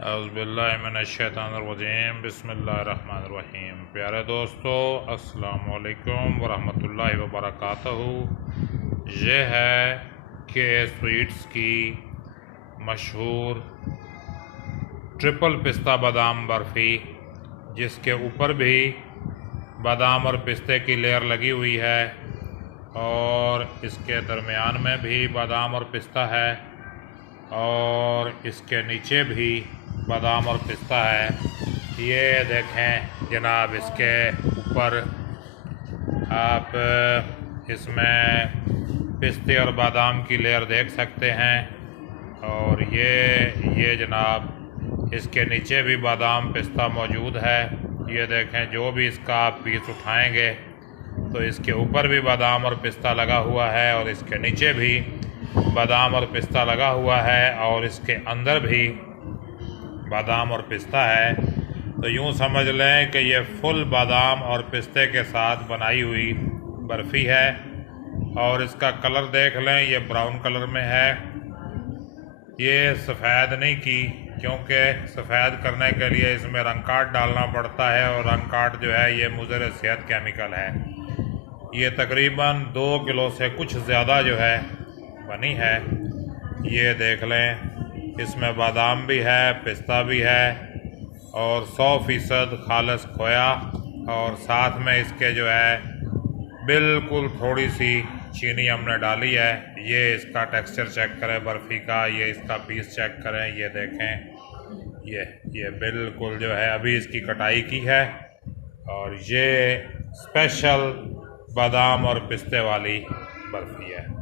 औज़ुबिल्लाहिमिनश्शैतानिर्रजीम बिस्मिल्लाहिर्रहमानिर्रहीम। प्यारे दोस्तों, अस्सलामु अलैकुम वरहमतुल्लाहि वबरकातुहू। ये है के स्वीट्स की मशहूर ट्रिपल पिस्ता बादाम बर्फ़ी, जिसके ऊपर भी बादाम और पिस्ते की लेयर लगी हुई है और इसके दरमियान में भी बादाम और पिस्ता है और इसके नीचे भी बादाम और पिस्ता है। ये देखें जनाब, इसके ऊपर आप इसमें पिस्ते और बादाम की लेयर देख सकते हैं और ये जनाब इसके नीचे भी बादाम पिस्ता मौजूद है। ये देखें, जो भी इसका आप पीस उठाएंगे तो इसके ऊपर भी बादाम और पिस्ता लगा हुआ है और इसके नीचे भी बादाम और पिस्ता लगा हुआ है और इसके अंदर भी बादाम और पिस्ता है। तो यूँ समझ लें कि ये फुल बादाम और पिस्ते के साथ बनाई हुई बर्फ़ी है। और इसका कलर देख लें, ये ब्राउन कलर में है। ये सफ़ेद नहीं की, क्योंकि सफ़ेद करने के लिए इसमें रंग काट डालना पड़ता है और रंग काट जो है ये मुज़र सेहत केमिकल है। ये तकरीबन 2 किलो से कुछ ज़्यादा जो है बनी है। ये देख लें, इसमें बादाम भी है, पिस्ता भी है और 100% खालिस खोया, और साथ में इसके जो है बिल्कुल थोड़ी सी चीनी हमने डाली है। ये इसका टेक्सचर चेक करें बर्फ़ी का, ये इसका पीस चेक करें, ये देखें, ये बिल्कुल जो है अभी इसकी कटाई की है और ये स्पेशल बादाम और पिस्ते वाली बर्फ़ी है।